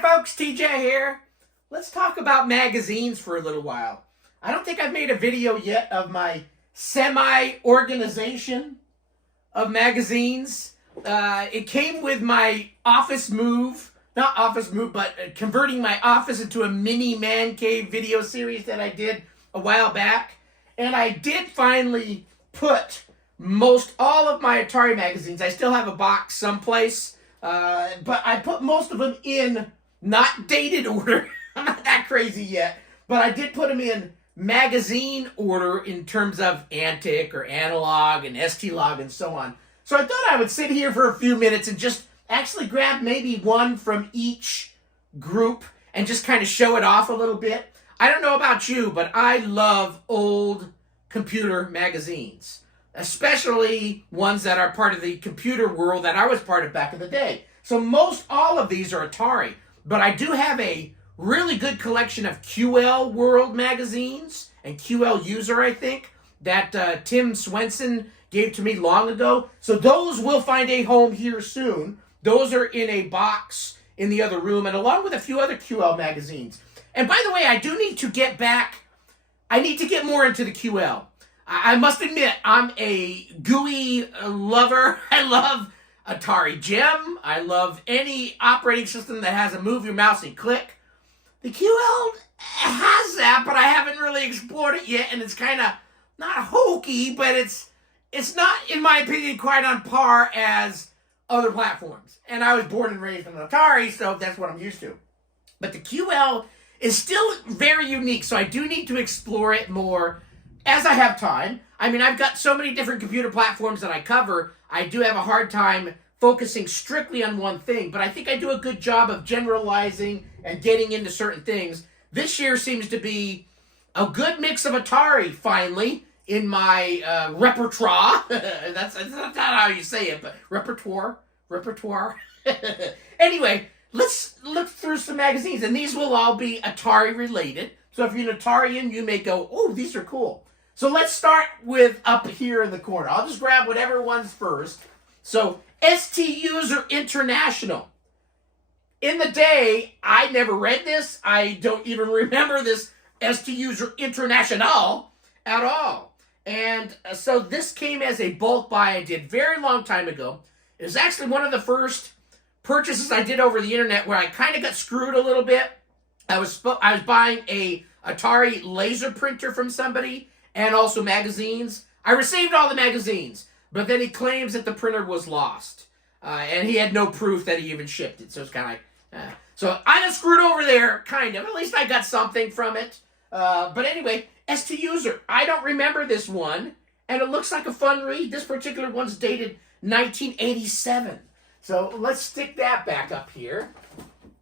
Hi folks, TJ here. Let's talk about magazines for a little while. I don't think I've made a video yet of my semi-organization of magazines. It came with my office move, not office move, but converting my office into a mini man cave video series that I did a while back. And I did finally put most all of my Atari magazines. I still have a box someplace. But I put most of them in not dated order. I'm not that crazy yet. But I did put them in magazine order in terms of Antic or Analog and STLog and so on. So I thought I would sit here for a few minutes and just actually grab maybe one from each group and just kind of show it off a little bit. I don't know about you, but I love old computer magazines. Especially ones that are part of the computer world that I was part of back in the day. So most all of these are Atari, but I do have a really good collection of QL World magazines and QL User, I think, that Tim Swenson gave to me long ago. So those will find a home here soon. Those are in a box in the other room, and along with a few other QL magazines. And by the way, I do need to get back, I need to get more into the QL. I must admit, I'm a GUI lover. I love Atari Gem. I love any operating system that has a move your mouse and click. The QL has that, but I haven't really explored it yet, and it's kind of not hokey, but it's not, in my opinion, quite on par as other platforms. And I was born and raised on Atari, so that's what I'm used to. But the QL is still very unique, so I do need to explore it more as I have time. I mean, I've got so many different computer platforms that I cover, I do have a hard time focusing strictly on one thing, but I think I do a good job of generalizing and getting into certain things. This year seems to be a good mix of Atari, finally, in my repertoire. That's not how you say it, but repertoire. Anyway, let's look through some magazines, and these will all be Atari related. So if you're an Atarian, you may go, oh, these are cool. So let's start with up here in the corner. I'll just grab whatever one's first. So ST User International. In the day, I never read this. I don't even remember this ST User International at all. And so this came as a bulk buy I did very long time ago. It was actually one of the first purchases I did over the internet where I kind of got screwed a little bit. I was buying a Atari laser printer from somebody and also magazines. I received all the magazines, but then he claims that the printer was lost. And he had no proof that he even shipped it. So it's kind of like, So I got screwed over there, kind of. At least I got something from it. But anyway, ST User. I don't remember this one. And it looks like a fun read. This particular one's dated 1987. So let's stick that back up here.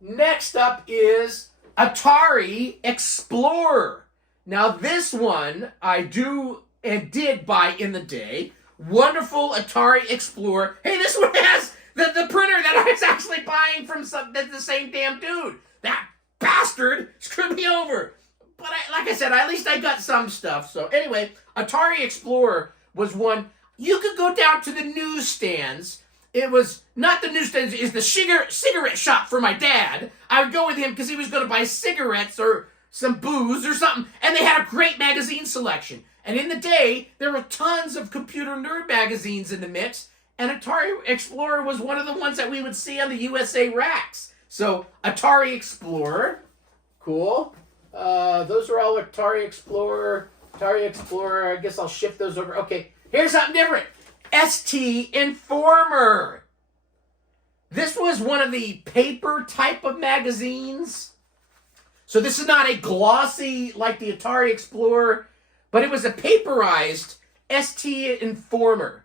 Next up is Atari Explorer. Now this one I do and did buy in the day. Wonderful Atari Explorer. Hey, this one has the printer that I was actually buying from the same damn dude. That bastard screwed me over. But like I said, at least I got some stuff. So anyway, Atari Explorer was one. You could go down to the newsstands. It was not the newsstands, it's the cigarette shop for my dad. I would go with him because he was going to buy cigarettes or some booze or something. And they had a great magazine selection. And in the day, there were tons of computer nerd magazines in the mix. And Atari Explorer was one of the ones that we would see on the USA racks. So, Atari Explorer. Cool. Those are all Atari Explorer. I guess I'll shift those over. Okay, here's something different. ST Informer. This was one of the paper type of magazines. So this is not a glossy like the Atari Explorer, but it was a paperized ST Informer.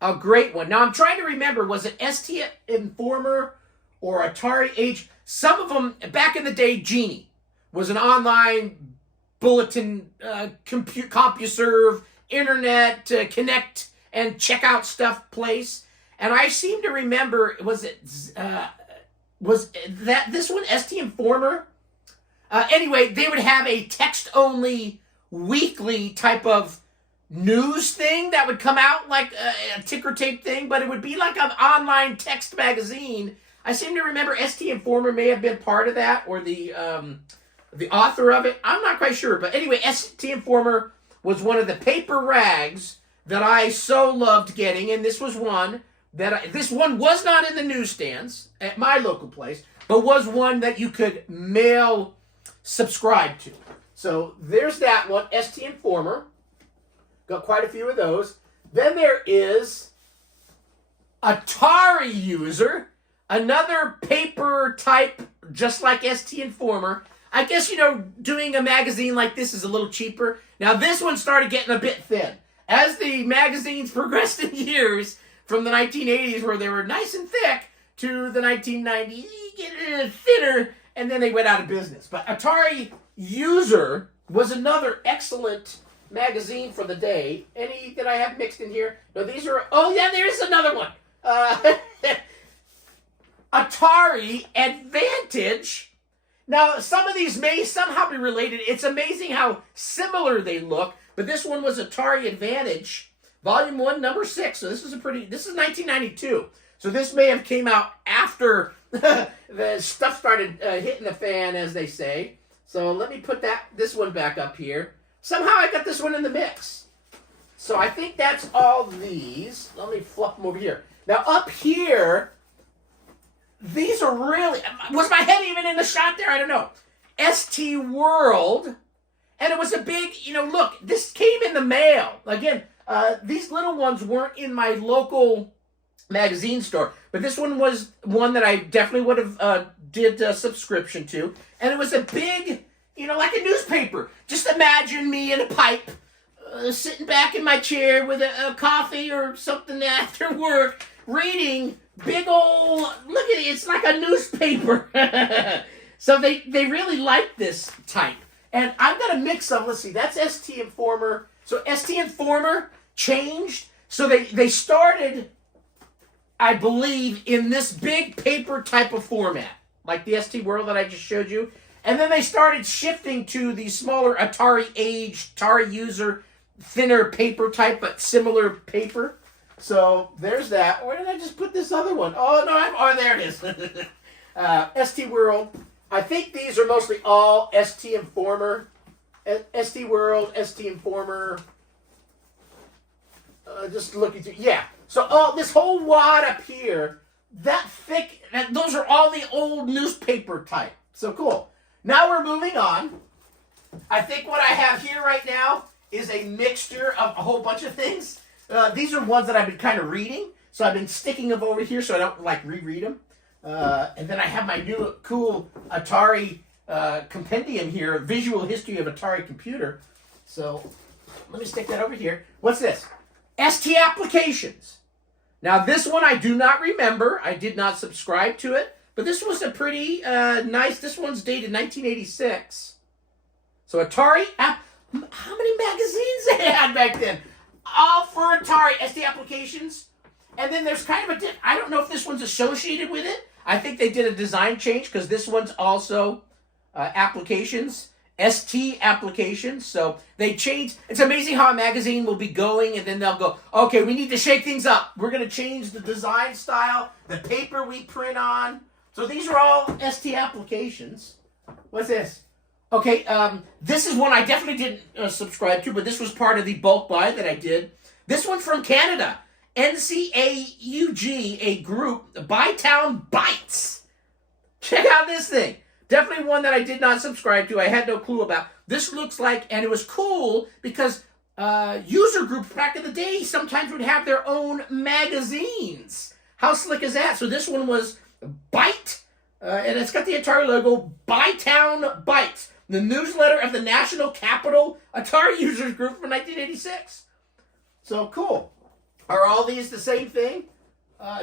A great one. Now I'm trying to remember, was it ST Informer or Atari Age? Some of them, back in the day, Genie was an online bulletin, CompuServe, internet, connect and check out stuff place. And I seem to remember, was this one ST Informer? Anyway, they would have a text-only weekly type of news thing that would come out like a ticker tape thing, but it would be like an online text magazine. I seem to remember ST Informer may have been part of that, or the author of it. I'm not quite sure. But anyway, ST Informer was one of the paper rags that I so loved getting, and this was one this one was not in the newsstands at my local place, but was one that you could mail subscribe to. So there's that one, ST Informer. Got quite a few of those. Then there is Atari User, another paper type, just like ST Informer. I guess, doing a magazine like this is a little cheaper. Now, this one started getting a bit thin. As the magazines progressed in years, from the 1980s, where they were nice and thick, to the 1990s, getting thinner, and then they went out of business. But Atari User was another excellent magazine for the day. Any that I have mixed in here? No, these are... Oh, yeah, there's another one. Atari Advantage. Now, some of these may somehow be related. It's amazing how similar they look. But this one was Atari Advantage, Volume 1, Number 6. So this is 1992. So this may have came out after the stuff started hitting the fan, as they say. So let me put this one back up here. Somehow I got this one in the mix. So I think that's all these. Let me flip them over here. Now up here, these are really... Was my head even in the shot there? I don't know. ST World. And it was a big, look, this came in the mail. Again, these little ones weren't in my local magazine store. But this one was one that I definitely would have did a subscription to. And it was a big, like a newspaper. Just imagine me in a pipe, sitting back in my chair with a coffee or something after work, reading big old, look at it, it's like a newspaper. So they really like this type. And I've got a mix of, let's see, that's ST Informer. So ST Informer changed. So they started, I believe, in this big paper type of format, like the ST World that I just showed you. And then they started shifting to the smaller Atari Age, Atari User, thinner paper type, but similar paper. So there's that. Where did I just put this other one? Oh, no, there it is. ST World. I think these are mostly all ST Informer. ST World, ST Informer. Just looking through. Yeah. So this whole wad up here, that thick, those are all the old newspaper type. So cool. Now we're moving on. I think what I have here right now is a mixture of a whole bunch of things. These are ones that I've been kind of reading. So I've been sticking them over here so I don't reread them. And then I have my new cool Atari compendium here, Visual History of Atari Computer. So let me stick that over here. What's this? ST Applications. Now this one I do not remember. I did not subscribe to it. But this was a pretty nice, this one's dated 1986. So Atari, how many magazines they had back then? All for Atari, ST Applications. And then there's kind of I don't know if this one's associated with it. I think they did a design change because this one's also Applications, ST Applications. So they changed. It's amazing how a magazine will be going and then they'll go, okay, we need to shake things up. We're going to change the design style, the paper we print on. So these are all ST Applications. What's this? Okay, this is one I definitely didn't subscribe to, but this was part of the bulk buy that I did. This one's from Canada. NCAUG, a group, Bytown Bytes. Check out this thing. Definitely one that I did not subscribe to. I had no clue about. This looks like, and it was cool because user groups back in the day sometimes would have their own magazines. How slick is that? So this one was Byte, and it's got the Atari logo, Bytown Bytes, the newsletter of the National Capital Atari Users Group from 1986. So cool. Are all these the same thing?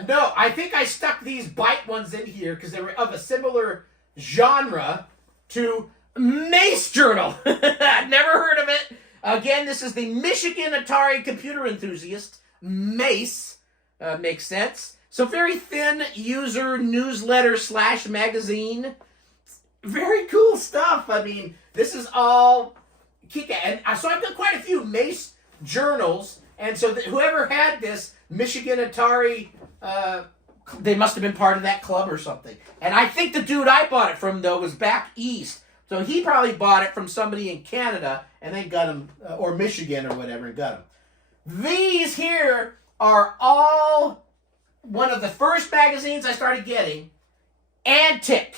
No, I think I stuck these Byte ones in here because they were of a similar genre to Mace Journal. I've never heard of it. Again, this is the Michigan Atari Computer Enthusiast. Mace. Makes sense. So very thin user newsletter / magazine. Very cool stuff. I mean, this is all kick-ass. And so I've got quite a few Mace journals. And so whoever had this Michigan Atari they must have been part of that club or something. And I think the dude I bought it from, though, was back east. So he probably bought it from somebody in Canada and then got them, or Michigan or whatever, and got them. These here are all one of the first magazines I started getting, Antic.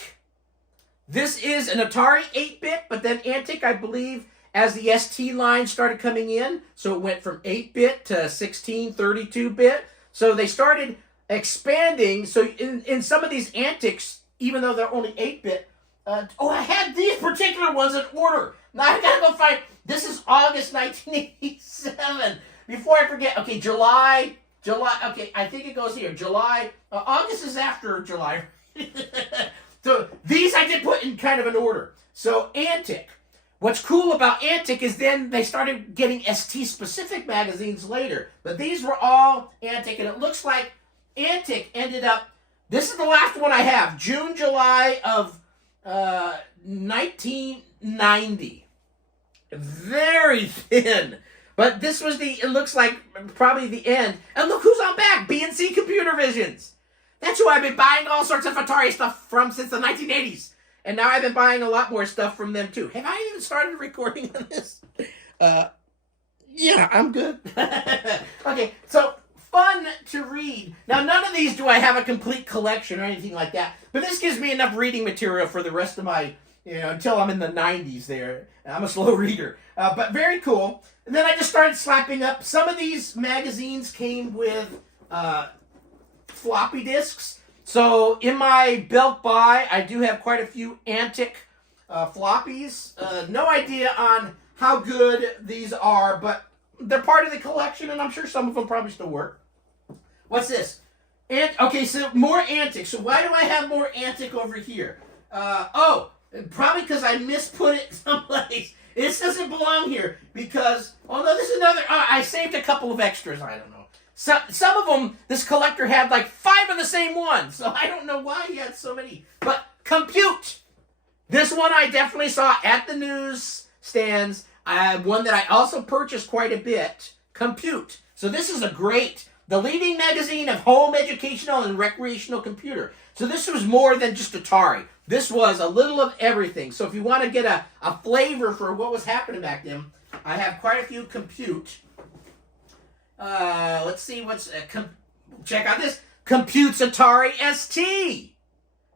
This is an Atari 8-bit, but then Antic, I believe, as the ST line started coming in, so it went from 8-bit to 16, 32-bit. So they started expanding. So in some of these Antics, even though they're only 8-bit, I had these particular ones in order. Now I gotta go find, this is August 1987. Before I forget, okay, July, okay, I think it goes here. July, August is after July. So these I did put in kind of an order. So Antic. What's cool about Antic is then they started getting ST-specific magazines later. But these were all Antic, and it looks like Antic ended up, this is the last one I have, June, July of 1990. Very thin. But this was it looks like probably the end. And look who's on back, B&C Computer Visions. That's who I've been buying all sorts of Atari stuff from since the 1980s. And now I've been buying a lot more stuff from them too. Have I even started recording on this? Yeah, I'm good. Okay, so fun to read. Now, none of these do I have a complete collection or anything like that. But this gives me enough reading material for the rest of my, until I'm in the 90s there. I'm a slow reader. But very cool. And then I just started slapping up. Some of these magazines came with floppy disks. So in my bulk buy, I do have quite a few Antic floppies. No idea on how good these are, but they're part of the collection, and I'm sure some of them probably still work. What's this? Okay, so more Antic. So why do I have more Antic over here? Probably because I misput it someplace. This doesn't belong here because, oh no, this is another, I saved a couple of extras, I don't know. Some of them, this collector had like 5 of the same ones, so I don't know why he had so many. But Compute! This one I definitely saw at the newsstands. One that I also purchased quite a bit, Compute. So this is the leading magazine of home educational and recreational computer. So this was more than just Atari. This was a little of everything. So if you want to get a flavor for what was happening back then, I have quite a few Compute. Let's see check out this. Compute's Atari ST.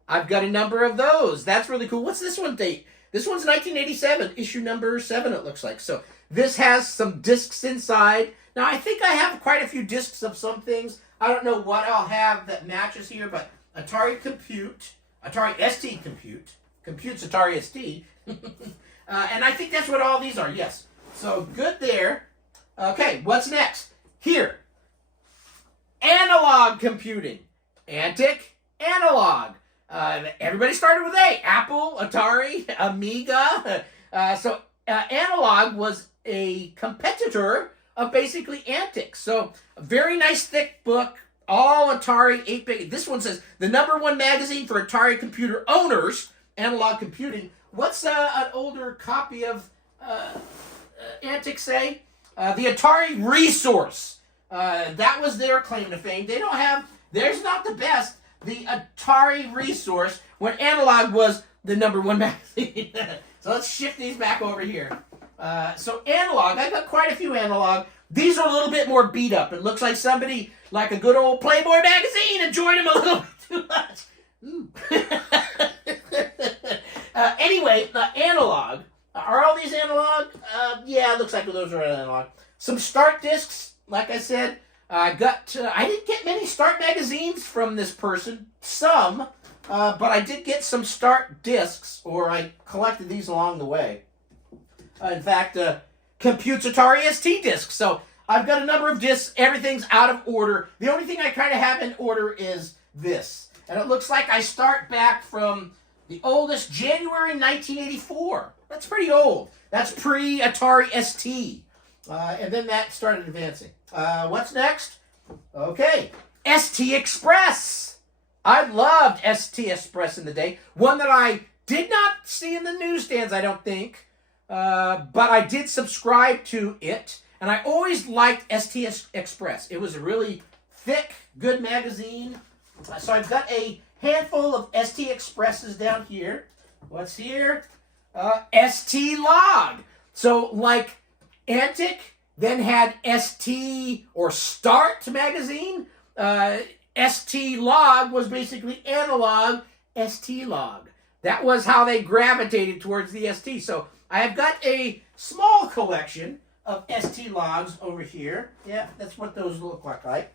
I've got a number of those. That's really cool. What's this one date? This one's 1987, issue number 7, it looks like. So this has some discs inside. Now, I think I have quite a few discs of some things. I don't know what I'll have that matches here, but Atari Compute, Atari ST Compute, Compute's Atari ST. And I think that's what all these are, yes. So good there. Okay, what's next? Here, analog computing, Antic, analog. Everybody started with A. Apple, Atari, Amiga. Analog was a competitor of basically Antic. So a very nice thick book, all Atari 8-bit. This one says the #1 magazine for Atari computer owners, analog computing. What's an older copy of Antic say? The Atari Resource. That was their claim to fame. They don't have, theirs not the best. The Atari Resource, when Analog was the #1 magazine. So let's shift these back over here. So Analog, I've got quite a few Analog. These are a little bit more beat up. It looks like somebody, like a good old Playboy magazine, enjoyed them a little bit too much. Ooh. Anyway, the Analog. Are all these Analog? Yeah, it looks like those are Analog. Some start discs, like I said. I didn't get many start magazines from this person. Some, but I did get some start discs, or I collected these along the way. In fact, Compute's Atari ST discs. So I've got a number of discs. Everything's out of order. The only thing I kind of have in order is this. And it looks like I start back from the oldest, January 1984. That's pretty old. That's pre-Atari ST. And then that started advancing. What's next? Okay. ST Express. I loved ST Express in the day. One that I did not see in the newsstands, I don't think. But I did subscribe to it. And I always liked ST Express. It was a really thick, good magazine. So I've got a handful of ST Expresses down here. What's here? STLog. So like Antic then had ST or Start magazine. STLog was basically analog STLog. That was how they gravitated towards the ST. So I have got a small collection of STLogs over here. Yeah, that's what those look like.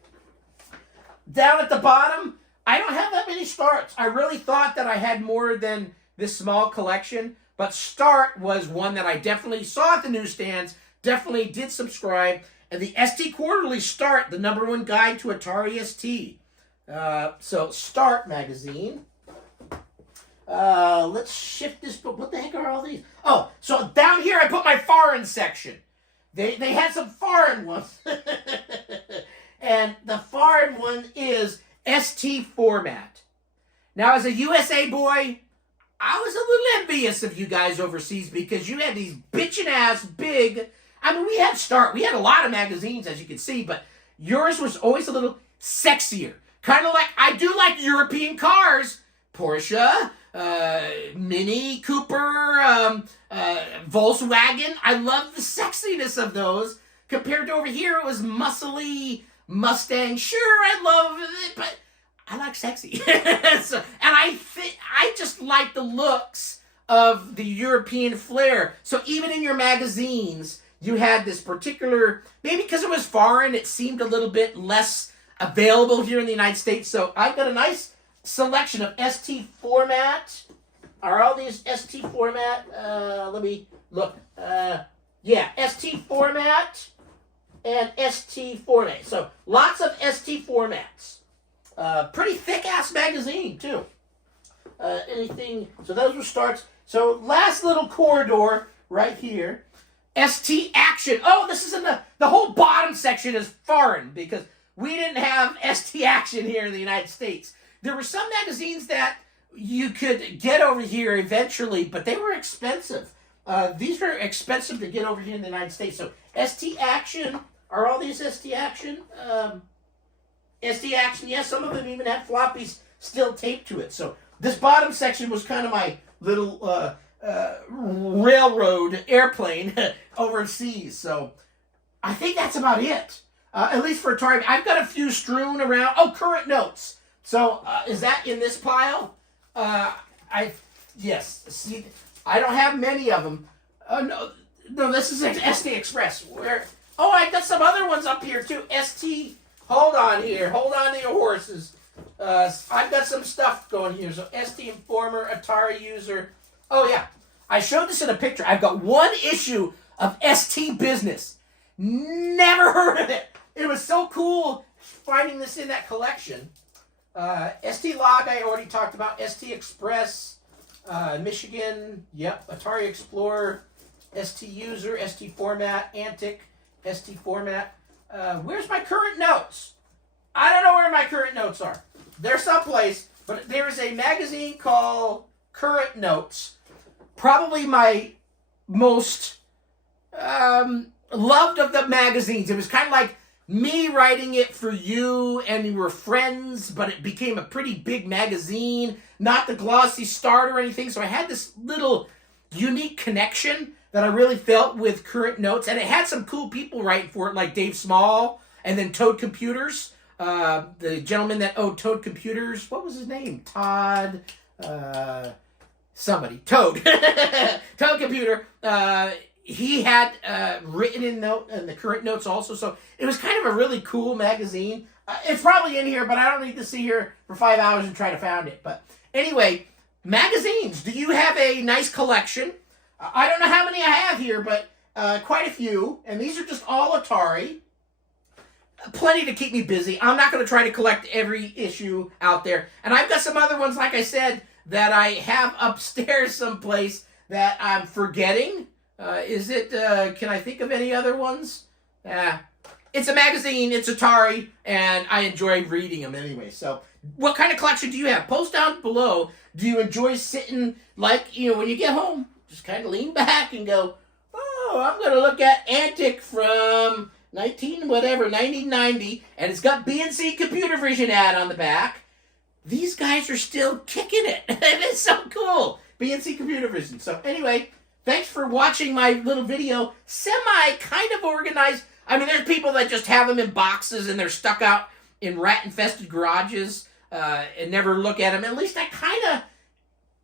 Down at the bottom, I don't have that many Starts. I really thought that I had more than this small collection, but Start was one that I definitely saw at the newsstands, definitely did subscribe, and the ST Quarterly Start, the #1 guide to Atari ST. So Start magazine. Let's shift this book. What the heck are all these? Oh, so down here I put my foreign section. They had some foreign ones. And the foreign one is ST format. Now, as a USA boy, I was a little envious of you guys overseas because you had these bitchin' ass big. I mean, we had Start. We had a lot of magazines, as you can see, but yours was always a little sexier. Kind of like, I do like European cars. Porsche, Mini, Cooper, Volkswagen. I love the sexiness of those. Compared to over here, it was muscly Mustang. Sure, I love it, but I like sexy. So, and I just like the looks of the European flair. So even in your magazines, you had this particular, maybe because it was foreign, it seemed a little bit less available here in the United States. So I've got a nice selection of ST format. Are all these ST format? Let me look. Yeah, ST format and ST format. So lots of ST formats. Pretty thick-ass magazine, too. Anything, so those were Starts. So last little corridor right here. ST Action. Oh, this is in the whole bottom section is foreign because we didn't have ST Action here in the United States. There were some magazines that you could get over here eventually, but they were expensive. These were expensive to get over here in the United States. So ST Action, are all these ST Action? ST Action, yes, some of them even had floppies still taped to it. So this bottom section was kind of my little railroad airplane overseas. So I think that's about it, at least for Atari. I've got a few strewn around. Oh, current notes. So is that in this pile? Yes. See, I don't have many of them. No, this is an ST Express. Where? Oh, I got some other ones up here too. ST. Hold on here. Hold on to your horses. I've got some stuff going here. So ST Informer, Atari User. Oh yeah, I showed this in a picture. I've got one issue of ST Business. Never heard of it. It was so cool finding this in that collection. STLog I already talked about. ST Express, Michigan, yep. Atari Explorer, ST User, ST Format, Antic, ST Format. Where's my current notes? I don't know where my current notes are. They're someplace, but there is a magazine called Current Notes. Probably my most loved of the magazines. It was kind of like me writing it for you and you were friends, but it became a pretty big magazine, not the glossy start or anything. So I had this little unique connection that I really felt with Current Notes, and it had some cool people writing for it, like Dave Small, and then Toad Computers, the gentleman that owned Toad Computers. What was his name? Todd, somebody. Toad. Toad Computer. He had written in the Current Notes also, so it was kind of a really cool magazine. It's probably in here, but I don't need to sit here for 5 hours and try to find it. But anyway, magazines. Do you have a nice collection? I don't know how many I have here, but quite a few. And these are just all Atari. Plenty to keep me busy. I'm not going to try to collect every issue out there. And I've got some other ones, like I said, that I have upstairs someplace that I'm forgetting. Can I think of any other ones? It's a magazine, it's Atari, and I enjoy reading them anyway. So, what kind of collection do you have? Post down below. Do you enjoy sitting, like, when you get home, just kind of lean back and go, oh, I'm going to look at Antic from 1990, and it's got BNC Computer Vision ad on the back. these guys are still kicking it. It is so cool. BNC Computer Vision. So anyway, thanks for watching my little video. Semi kind of organized. I mean, there's people that just have them in boxes and they're stuck out in rat-infested garages and never look at them. At least I kind of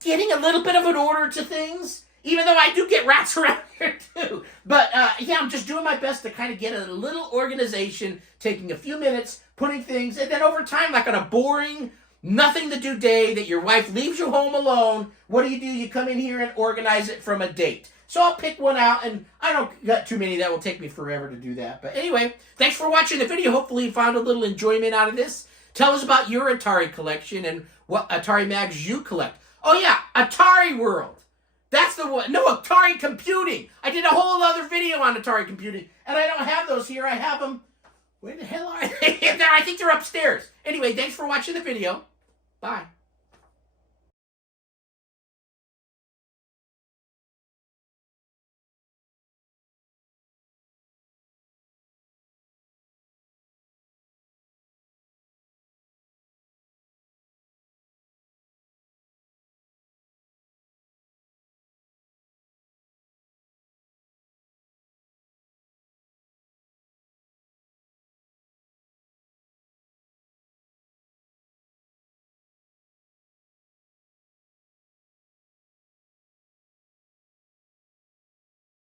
getting a little bit of an order to things, even though I do get rats around here too. But yeah, I'm just doing my best to kind of get a little organization, taking a few minutes, putting things, and then over time, like on a boring, nothing to do day that your wife leaves you home alone, what do? You come in here and organize it from a date. So I'll pick one out, and I don't got too many that will take me forever to do that. But anyway, thanks for watching the video. Hopefully you found a little enjoyment out of this. Tell us about your Atari collection and what Atari mags you collect. Oh yeah, Atari World. That's the one. No, Atari Computing. I did a whole other video on Atari Computing, and I don't have those here. I have them. Where the hell are they? I think they're upstairs. Anyway, thanks for watching the video. Bye.